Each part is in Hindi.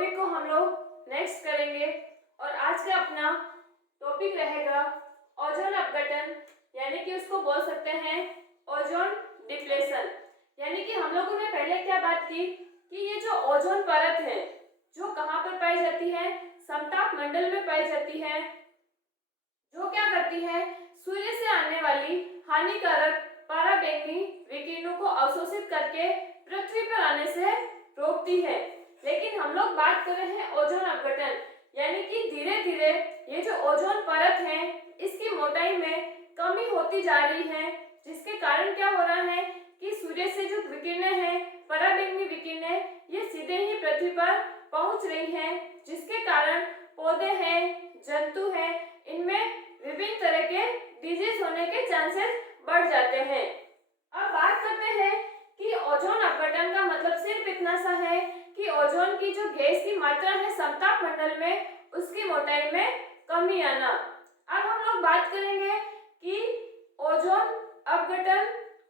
टॉपिक को हम लोग नेक्स्ट करेंगे और आज का अपना टॉपिक रहेगा ओजोन अपघटन, यानी कि उसको बोल सकते हैं ओजोन डिप्लेशन। यानी कि हम लोगों ने पहले क्या बात की कि ये जो ओजोन परत है जो कहाँ पर पाई जाती है, समताप मंडल में पाई जाती है, जो क्या करती है सूर्य से आने वाली हानिकारक पराबैंगनी विकिरणों को अवशोषित करके पृथ्वी पर आने से रोकती है। लेकिन हम लोग बात कर रहे हैं ओजोन अपघटन, यानी कि धीरे धीरे ये जो ओजोन परत है इसकी मोटाई में कमी होती जा रही है, जिसके कारण क्या हो रहा है कि सूर्य से जो विकिरणें हैं, पराबैंगनी विकिरणें, ये सीधे ही पृथ्वी पर पहुंच रही हैं, जिसके कारण पौधे हैं, जंतु हैं, इनमें विभिन्न तरह के डिजीज होने के चांसेस बढ़ जाते हैं। अब बात करते हैं कि ओजोन अपघटन का मतलब सिर्फ इतना सा है कि ओजोन की जो गैस की मात्रा है समताप मंडल में, उसकी मोटाई में कमी आना। अब हम लोग बात करेंगे कि ओजोन अपघटन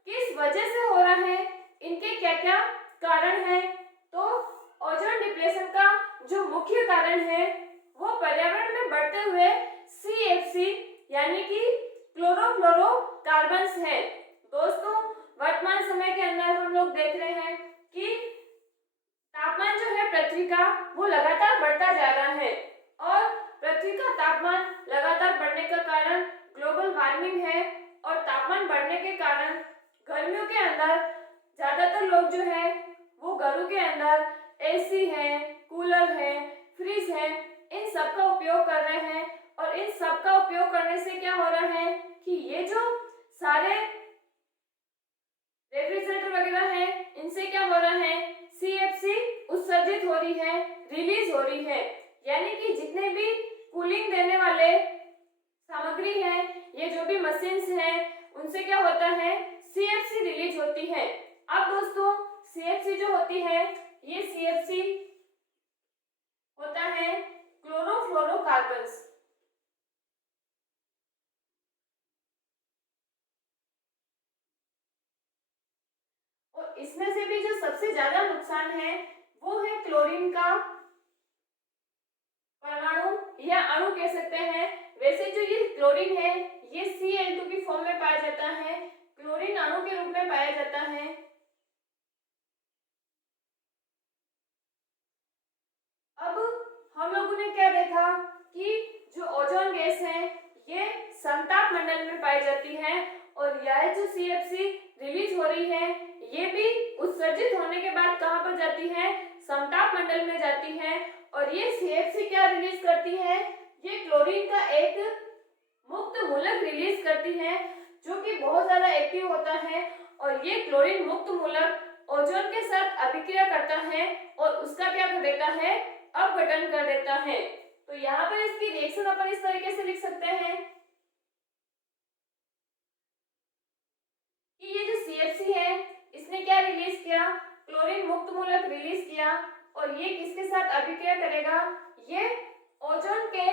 किस वजह से हो रहा है, इनके क्या क्या कारण हैं। तो ओजोन डिप्लेशन का जो मुख्य कारण है वो पर्यावरण में बढ़ते हुए CFC यानी कि क्लोरोफ्लोरोकार्बन्स है। दोस्तों, वर्तमान समय के अंदर हम लोग देख रहे हैं कि तापमान जो है पृथ्वी का वो लगातार बढ़ता जा रहा है और पृथ्वी का तापमान लगातार बढ़ने का कारण ग्लोबल वार्मिंग है और तापमान बढ़ने के कारण गर्मियों के अंदर ज्यादातर लोग जो है वो घरों के अंदर AC है, कूलर है, फ्रिज है, इन सब का उपयोग कर रहे हैं और इन सब का उपयोग करने से क्या हो रहा है कि ये जो सारे रेफ्रिजरेटर वगैरह हैं इनसे क्या हो रहा है CFC उत्सर्जित हो रही है, रिलीज हो रही है। यानी कि जितने भी कूलिंग देने वाले सामग्री हैं, ये जो भी मशीन्स हैं, उनसे क्या होता है CFC रिलीज होती है। अब दोस्तों CFC जो होती है ये CFC होता है क्लोरोफ्लोरोकार्बन्स। और इसमें से भी जो सबसे ज्यादा नुकसान है वो है क्लोरीन का परमाणु या अणु कह सकते हैं। वैसे जो ये क्लोरीन है ये Cl2 की फॉर्म में पाया जाता है, क्लोरीन अणु के रूप में पाया जाता है। अब हम लोगों ने क्या देखा कि जो ओजोन गैस है ये समताप मंडल में पाई जाती है और यह जो CFC रिलीज हो रही है ये भी उत्सर्जित होने के बाद कहाँ पर जाती है, समताप मंडल में जाती है। और ये CFC क्या रिलीज करती है, ये क्लोरीन का एक मुक्त मूलक रिलीज करती है जो कि बहुत ज्यादा एक्टिव होता है और ये क्लोरीन मुक्त मूलक ओजोन के साथ अभिक्रिया करता है और उसका क्या कर देता है, अपघटन कर देता है। तो यहाँ पर इसकी रिएक्शन अपन इस तरीके से लिख सकते हैं कि ये जो CFC है इसने क्या रिलीज किया, क्लोरीन मुक्त मूलक रिलीज किया और ये किसके साथ अभिक्रिया करेगा, ये ओजोन के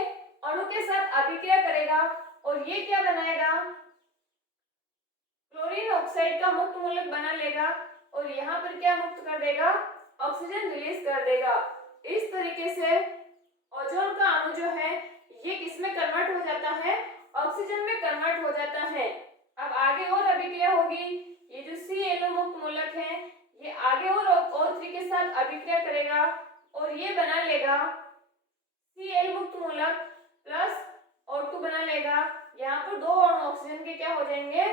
अणु के साथ अभिक्रिया करेगा और ये क्या बनाएगा, क्लोरीन ऑक्साइड का मुक्त मूलक बना लेगा और यहाँ पर क्या मुक्त कर देगा, ऑक्सीजन रिलीज कर देगा। इस तरीके से ओजोन का अणु जो है ये किसमें कन्वर्ट हो जाता है, ऑक्सीजन में कन्वर्ट हो जाता है। अब आगे और अभिक्रिया होगी, ये जो ClO मुक्त मूलक है ये आगे और O3 के साथ अभिक्रिया करेगा और ये बना लेगा Cl मुक्त मूलक प्लस O2 बना लेगा। यहाँ पर दो अणु ऑक्सीजन के क्या हो जाएंगे,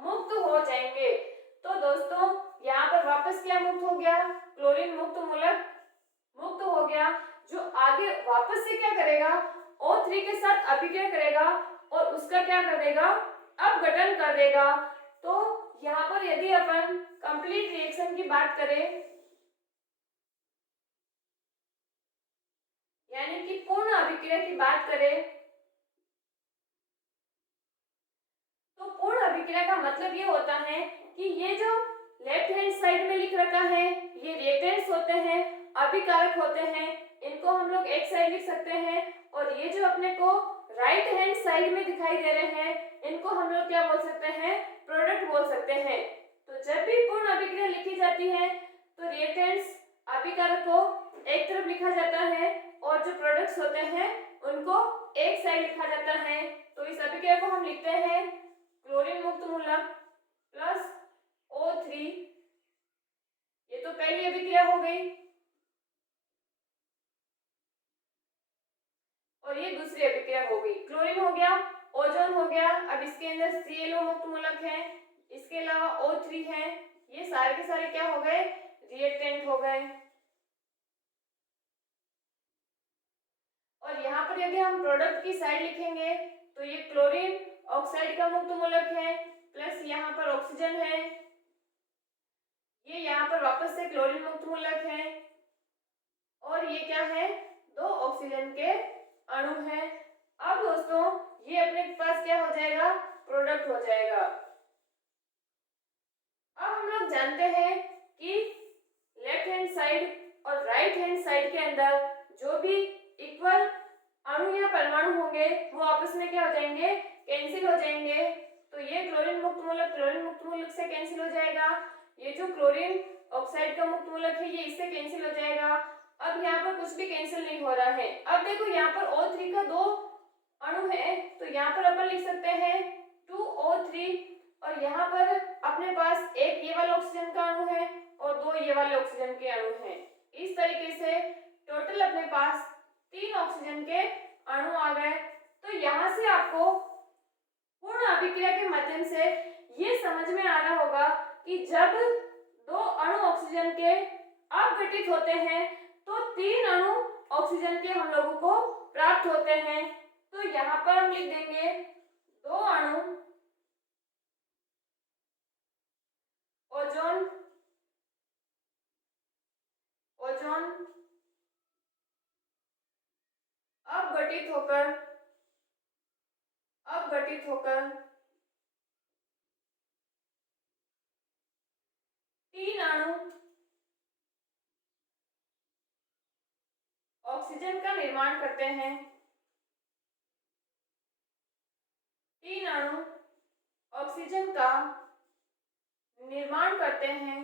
मुक्त हो जाएंगे। तो दोस्तों यहाँ पर वापस क्या मुक्त हो गया, क्लोरीन मुक्त मूलक मुक्त हो गया, जो आगे वापस से क्या करेगा, O3 के साथ अभिक्रिया करेगा और उसका क्या कर देगा, अपघटन कर देगा। तो यहाँ पर यदि अपन कंप्लीट रिएक्शन की बात करें, यानी कि पूर्ण अभिक्रिया की बात करें, तो पूर्ण अभिक्रिया का मतलब ये होता है कि ये जो लेफ्ट हैंड साइड में लिख रखा है ये रिएक्टेंट्स होते हैं, अभिकारक होते हैं, इनको हम लोग एक साइड लिख सकते हैं और ये जो अपने को राइट हैंड साइड में दिखाई दे रहे हैं इनको हम लोग क्या बोल सकते हैं, प्रोडक्ट बोल सकते हैं। तो जब भी पूर्ण अभिक्रिया लिखी जाती है तो रिएक्टेंट्स अभिकारक को एक तरफ लिखा जाता है और जो प्रोडक्ट्स होते हैं उनको एक साइड लिखा जाता है। तो इस अभिक्रिया को हम लिखते हैं क्लोरीन मुक्त मूलक प्लस O3। ये तो पहली अभिक्रिया हो गई और ये दूसरी अभिक्रिया हो गई। क्लोरीन हो गया, ओजोन हो गया, अब इसके अंदर ClO मुक्त मूलक है, इसके अलावा O3 है, ये सारे के सारे क्या हो गए, रिएक्टेंट हो गए। और यहाँ पर यदि हम प्रोडक्ट की साइड लिखेंगे तो ये क्लोरीन ऑक्साइड का मुक्त मूलक है प्लस यहाँ पर ऑक्सीजन है, ये यहाँ पर वापस से क्लोरीन मुक्त मूलक है और ये क्या है, 2 ऑक्सीजन के अणु है। अब दोस्तों ये अपने पास क्या हो जाएगा, प्रोडक्ट हो जाएगा। अब हम लोग जानते हैं कि लेफ्ट हैंड साइड और राइट हैंड साइड के अंदर जो भी इक्वल अणु या परमाणु होंगे वो आपस में क्या हो जाएंगे, कैंसिल हो जाएंगे। तो ये क्लोरीन मुक्त मूलक से कैंसिल हो जाएगा, ये जो क्लोरीन ऑक्साइड का मुक्त मूलक है ये इससे कैंसिल हो जाएगा। अब यहाँ पर कुछ भी कैंसिल नहीं हो रहा है। अब देखो यहाँ पर O3 का 2 अणु है तो यहाँ पर अपन लिख सकते हैं 2O3 और यहाँ पर अपने पास एक ये वाला ऑक्सीजन का अणु है और 2 ये वाले ऑक्सीजन के अणु हैं। इस तरीके से टोटल अपने पास 3 ऑक्सीजन के अणु आ गए। तो यहाँ से आपको पूर्ण अभिक्रिया के माध्यम से ये समझ में आ रहा होगा कि जब 2 अणु ऑक्सीजन के अपघटित होते हैं तो 3 अणु ऑक्सीजन के हम लोगों को प्राप्त होते हैं। तो यहाँ पर हम लिख देंगे 2 अणु ओजोन अपघटित होकर 3 अणु ऑक्सीजन का निर्माण करते हैं। 3 अणु ऑक्सीजन का निर्माण करते हैं।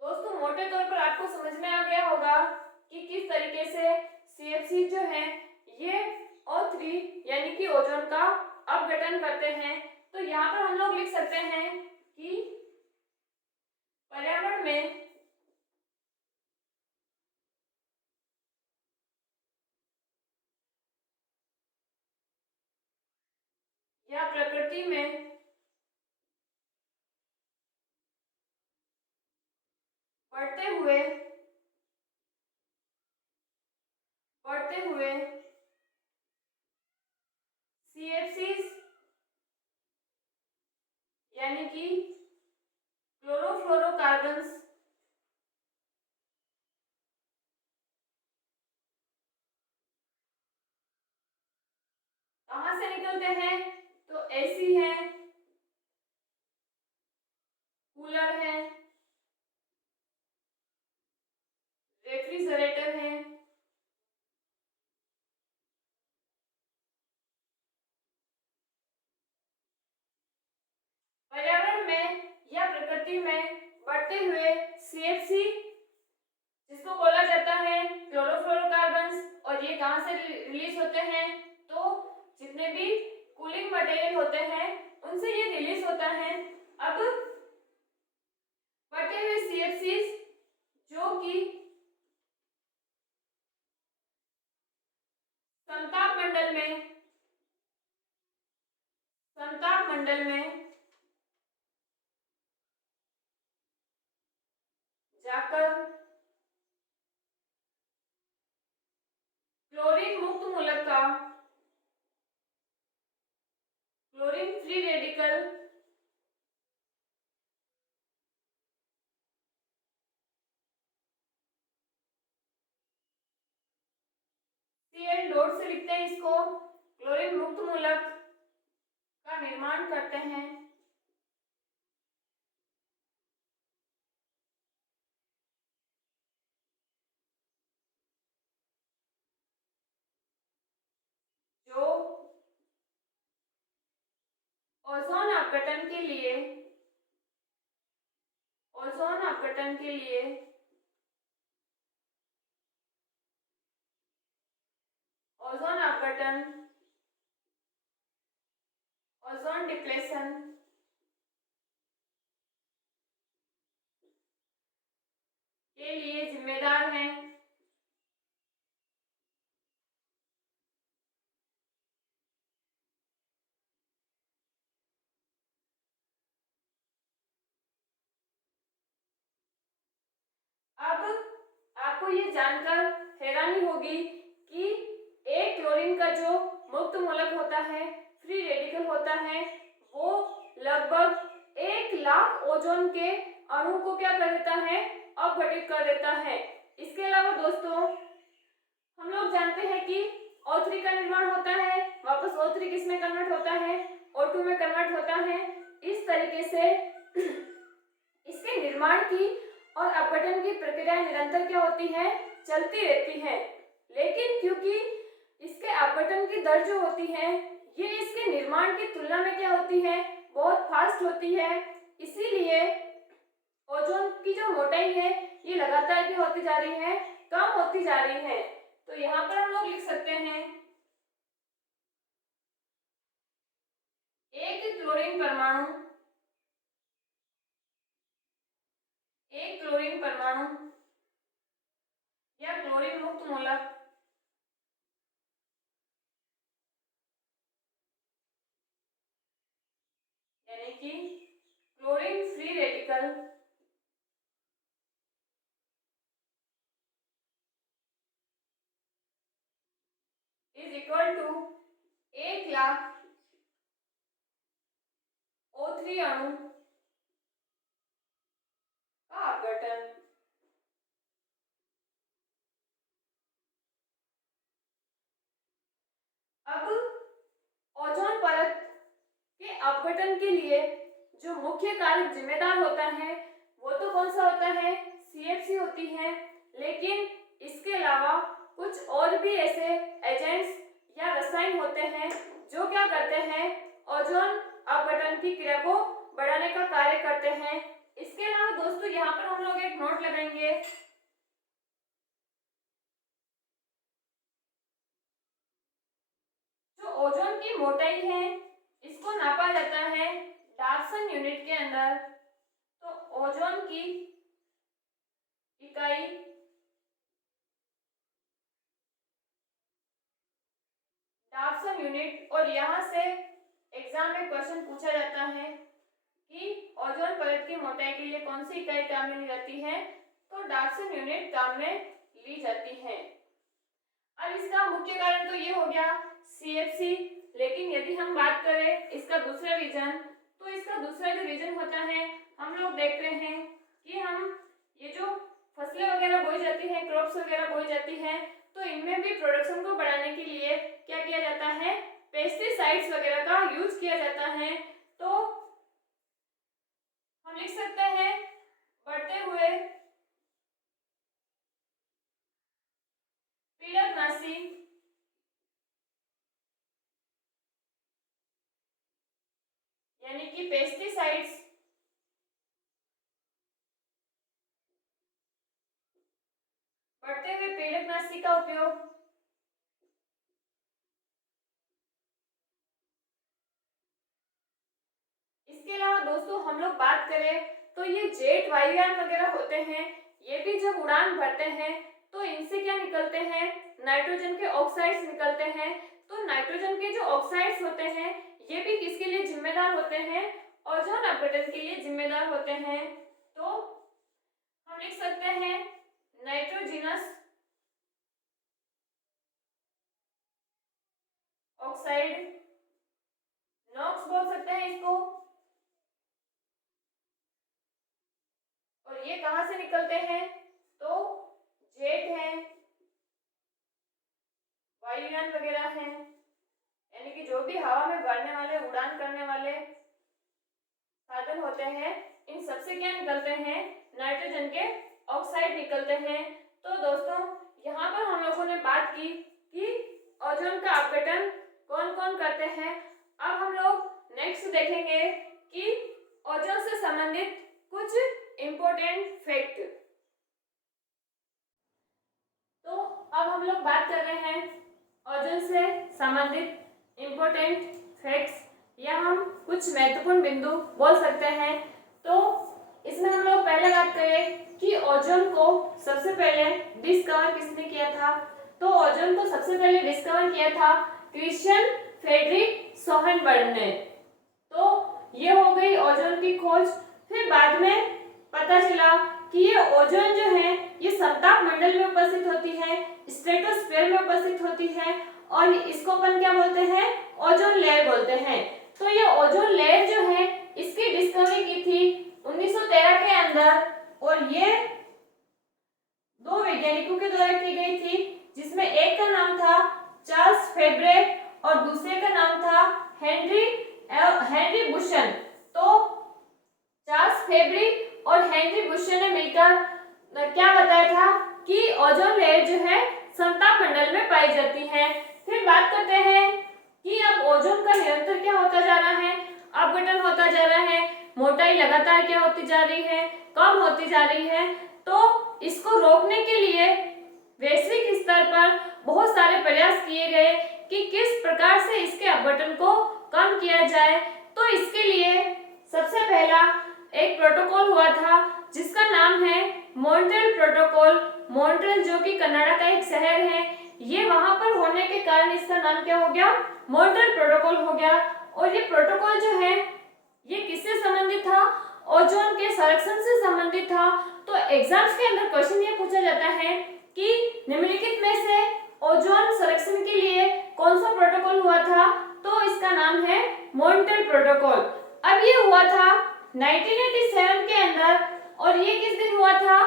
दोस्तों मोटे तौर पर आपको समझ में आ गया होगा कि किस तरीके से CFC जो है ये O3 यानी कि ओजोन का अपघटन करते हैं। तो यहाँ पर हम लोग लिख सकते हैं कि पर्यावरण में या प्रकृति में बढ़ते हुए CFCs यानी कि क्लोरोफ्लोरोकार्बन्स कहाँ से निकलते हैं, तो AC है, कूलर है, रेफ्रिजरेटर है, पर्यावरण में या प्रकृति में बढ़ते हुए CFC जिसको बोला जाता है क्लोरोफ्लोरोकार्बन्स, और ये कहाँ से रिलीज होते हैं, तो जितने भी कूलिंग मटेरियल होते हैं उनसे ये रिलीज होता है। अब बढ़ते हुए CFCs जो कि संताप मंडल में जाकर क्लोरीन मुक्त मूलक का chlorine free radical Cl dot से लिखते हैं इसको, क्लोरीन मुक्त मूलक का निर्माण करते हैं। जो ओजोन अपघटन के लिए ओजोन अपघटन के लिए ओजोन अपघटन ओजोन डिप्लेशन के लिए जिम्मेदार हैं अब आपको ये जानकर हैरानी होगी कि एक क्लोरीन का जो मुक्त मूलक होता है, फ्री रेडिकल होता है, वो लगभग 1 लाख ओजोन के अणु को क्या कर देता है, अपघटित कर देता है। इसके अलावा दोस्तों हम लोग जानते हैं कि O3 का निर्माण होता है, वापस O3 किस में कन्वर्ट होता है, O2 में कन्वर्ट होता है। इस तरीके से इसके निर्माण की और अपघटन की प्रक्रिया निरंतर क्या होती है, चलती रहती है। लेकिन क्योंकि इसके अपघटन की दर जो होती है ये इसके निर्माण की तुलना में क्या होती है, बहुत फास्ट होती है, इसीलिए ओजोन की जो मोटाई है ये लगातार क्या होती जा रही है, कम होती जा रही है। तो यहाँ पर हम लोग लिख सकते हैं एक क्लोरीन परमाणु या क्लोरीन मुक्त मूलक यानी कि chlorine free radical is equal to 1 lakh O3 अणु का अपघटन। अब ओजोन परत के अपघटन के लिए जो मुख्य कारक जिम्मेदार होता है वो तो कौन सा होता है, CFC होती है। लेकिन इसके अलावा कुछ और भी ऐसे एजेंट्स या रसायन होते हैं जो क्या करते हैं, ओजोन अपघटन की क्रिया को बढ़ाने का कार्य करते हैं। इसके अलावा दोस्तों यहाँ पर हम लोग एक नोट लगाएंगे, जो ओजोन की मोटाई है इसको नापा जाता है डाल्टन यूनिट के अंदर। तो ओजोन की इकाई डाल्टन यूनिट, और यहाँ से एग्जाम में क्वेश्चन पूछा जाता है कि ओजोन परत की मोटाई के लिए कौन सी इकाई काम में ली जाती है, तो डाल्टन यूनिट काम में ली जाती है। अब इसका मुख्य कारण तो ये हो गया CFC, लेकिन यदि हम बात करें इसका दूसरा रीजन, तो इसका दूसरा जो रीजन होता है हम लोग देख रहे हैं कि हम ये जो फसलें वगैरह बोई जाती है, क्रॉप्स वगैरह बोई जाती है, तो इनमें भी प्रोडक्शन को बढ़ाने के लिए क्या किया जाता है, पेस्टिसाइड्स वगैरह का यूज किया जाता है। तो हम लिख सकते हैं बढ़ते हुए पीड़कनाशी यानी कि पेस्टिसाइड्स बढ़ते हुए पीड़कनाशी का उपयोग इसके अलावा दोस्तों हम लोग बात करें तो ये जेट वायुयान वगैरह होते हैं, ये भी जब उड़ान भरते हैं तो इनसे क्या निकलते हैं, नाइट्रोजन के ऑक्साइड्स निकलते हैं। तो नाइट्रोजन के जो ऑक्साइड्स होते हैं ये भी किसके लिए जिम्मेदार होते हैं, ओजोन अपघटन के लिए जिम्मेदार होते हैं। तो हम लिख सकते हैं नाइट्रोजिनस ऑक्साइड, नॉक्स बोल सकते हैं इसको, और ये कहां से निकलते हैं, तो जेट है, वायुयान वगैरह हैं, यानी कि जो भी हवा में बढ़ने वाले, उड़ान करने वाले साधन होते हैं, इन सबसे क्या निकलते हैं, नाइट्रोजन के ऑक्साइड निकलते हैं। तो दोस्तों यहाँ पर हम लोगों ने बात की कि ओजोन का अपघटन कौन कौन करते हैं। अब हम लोग नेक्स्ट देखेंगे कि ओजोन से संबंधित कुछ इम्पोर्टेंट फैक्ट। तो अब हम लोग बात कर रहे हैं ओजोन से संबंधित इम्पोर्टेंट फैक्ट्स या हम कुछ महत्वपूर्ण बिंदु बोल सकते हैं। तो इसमें हम लोग पहले बात करें कि ओजोन को सबसे पहले डिस्कवर किसने किया था। तो ओजोन को सबसे पहले डिस्कवर किया था क्रिश्चियन फ्रेडरिक सोहनबर्ग ने। तो ये हो गई ओजोन की खोज। फिर बाद में पता चला कि ये ओजोन जो है ये समताप मंडल में उपस्थित होती है, स्ट्रेटोस्फीयर में उपस्थित होती है और इसको अपन क्या बोलते हैं, ओजोन लेयर बोलते हैं। तो ये ओजोन लेयर जो है इसकी डिस्कवरी की थी 1913 के अंदर और ये दो वैज्ञानिकों के द्वारा की गई थी, जिसमें एक का नाम था चार्ल्स फेब्रे और दूसरे का नाम था हेनरी बुशन। तो चार्ल्स फेब्रे और हेनरी बुशन ने मिलकर क्या बताया था कि ओजोन लेयर जो है समताप मंडल में पाई जाती है। फिर बात करते हैं कि अब ओजोन का निरंतर क्या होता जा रहा है, अपघटन होता जा रहा है, मोटाई लगातार क्या होती जा रही है, कम होती जा रही है। तो इसको रोकने के लिए वैश्विक स्तर पर बहुत सारे प्रयास किए गए कि किस प्रकार से इसके अपघटन को कम किया जाए। तो इसके लिए सबसे पहला एक प्रोटोकॉल हुआ था जिसका नाम है मॉन्ट्रियल प्रोटोकॉल। मॉन्ट्रियल जो कि कनाडा का एक शहर है, ये वहां पर होने के कारण इसका नाम क्या हो गया, मॉन्ट्रियल प्रोटोकॉल हो गया। और ये प्रोटोकॉल जो है ये किससे संबंधित था, ओजोन के संरक्षण से संबंधित था। तो एग्जाम्स के अंदर क्वेश्चन ये पूछा जाता है कि निम्नलिखित में से ओजोन संरक्षण के लिए कौन सा प्रोटोकॉल हुआ था। तो इसका नाम है मॉन्ट्रियल प्रोटोकॉल। अब ये हुआ था 1987 के अंदर और ये किस दिन हुआ था,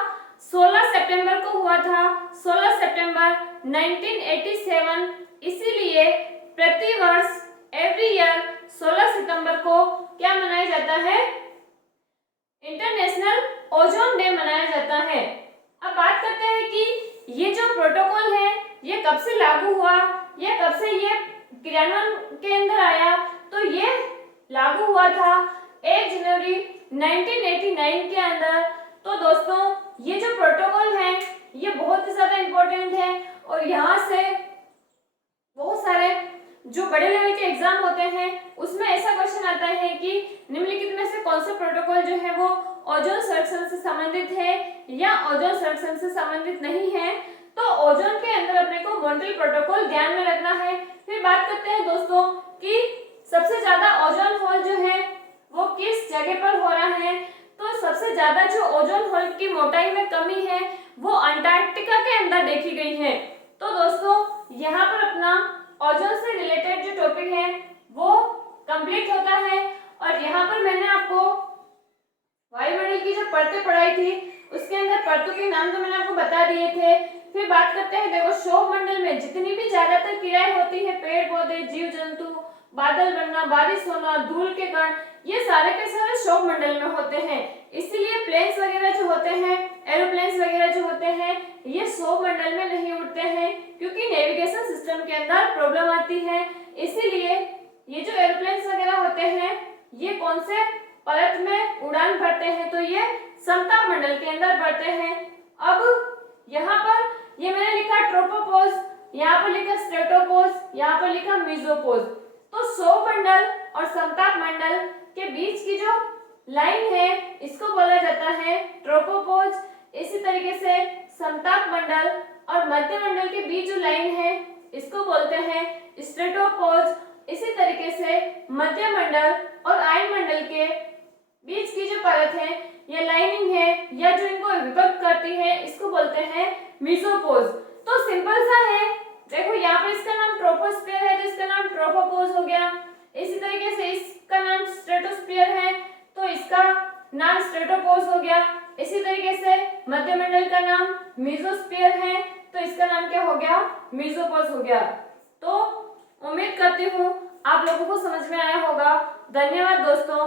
16 सितंबर को हुआ था, 16 सितंबर 1987। इसीलिए प्रति वर्ष एवरी ईयर 16 सितंबर को क्या मनाया जाता है, इंटरनेशनल ओजोन डे मनाया जाता है। अब बात करते हैं कि ये जो प्रोटोकॉल है ये कब से लागू हुआ या कब से ये क्रियान्वयन के अंदर आया। तो ये लागू हुआ था 1 जनवरी 1989 के अंदर। तो दोस्तों ये जो प्रोटोकॉल है ये बहुत ही ज्यादा इम्पोर्टेंट है और यहाँ से बहुत सारे जो बड़े लेवल के एग्जाम होते हैं उसमें ऐसा क्वेश्चन आता है कि निम्नलिखित में से कौन सा प्रोटोकॉल जो है वो ओजोन संरक्षण से संबंधित है या ओजोन संरक्षण से संबंधित नहीं है। तो ओजोन के अंदर अपने को मॉन्ट्रियल प्रोटोकॉल ध्यान में रखना है। फिर बात करते हैं दोस्तों कि सबसे ज्यादा ओजोन होल जो है वो किस जगह पर हो रहा है। तो सबसे ज्यादा जो ओजोन होल की मोटाई में कमी है वो अंटार्कटिका के अंदर देखी गई है। तो दोस्तों यहाँ पर अपना ओजोन से रिलेटेड जो टॉपिक है वो कंप्लीट होता है। और यहाँ पर मैंने आपको वायुमंडल की जो परतें पढ़ाई थी उसके अंदर परतों के नाम तो मैंने आपको बता दिए थे। फिर बात करते हैं, देखो सौर मंडल में जितनी भी ज्यादातर क्रियाएं होती है, पेड़ पौधे, जीव जंतु, बादल बनना, बारिश होना, धूल के कण, ये सारे के सारे सौर मंडल में होते हैं। इसीलिए प्लेन्स वगैरह जो होते हैं, एरोप्लेन्स वगैरह जो होते हैं, ये सौर मंडल में नहीं उड़ते हैं क्योंकि नेविगेशन सिस्टम के अंदर प्रॉब्लम आती है। इसीलिए ये जो एरोप्लेन्स वगैरह होते हैं ये कौन से परत में उड़ान भरते हैं, तो ये समताप मंडल के अंदर भरते हैं। अब यहाँ पर ये मैंने लिखा ट्रोपोपॉज, यहाँ पर लिखा स्ट्रेटोपॉज, यहाँ पर लिखा मेसोपॉज। तो सौर मंडल और समताप मंडल के बीच की जो लाइन है इसको बोला जाता है ट्रोपोपॉज। इसी तरीके से समताप मंडल और मध्य मंडल के बीच जो लाइन है इसको बोलते हैं स्ट्रेटोपॉज। इसी तरीके से मध्य मंडल और आयन मंडल के बीच की जो परत है या लाइनिंग है या जो इनको विभक्त करती है इसको बोलते हैं मेसोपॉज। तो सिंपल सा है, देखो यहाँ पर इसका नाम ट्रोपोस्फीयर है तो इसका नाम ट्रोपोपॉज हो गया। इसी तरीके से इसका नाम स्ट्रेटोस्फीयर है तो इसका नाम स्ट्रेटोपॉज हो गया। इसी तरीके से मध्य मंडल का नाम मेसोस्फीयर है तो इसका नाम क्या हो गया, मेसोपॉज हो गया। तो उम्मीद करती हूँ आप लोगों को समझ में आया होगा। धन्यवाद दोस्तों।